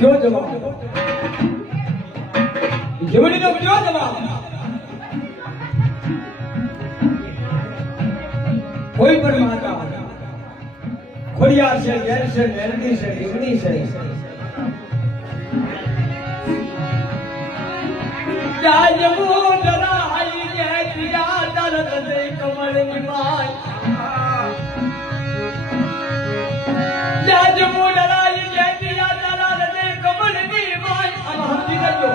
क्यों जवाब जीवनी तो क्यों जवाब कोई पर माता खोड़ियार से गैर से मेहंदी से जीवनी से जाजमो जरा आई जय दिया दर्द दे कमल निभाई जाजमो जरा आई जय दिया दर्द दे कमल निभाई अब हम जी दे जो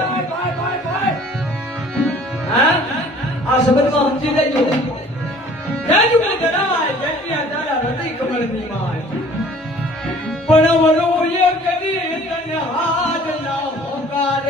हां आ शब्द को हम जी दे जो जाजमो जरा आई जय दिया दर्द दे कमल निभाई पण वरो ये कदी तने हाथ ना होकार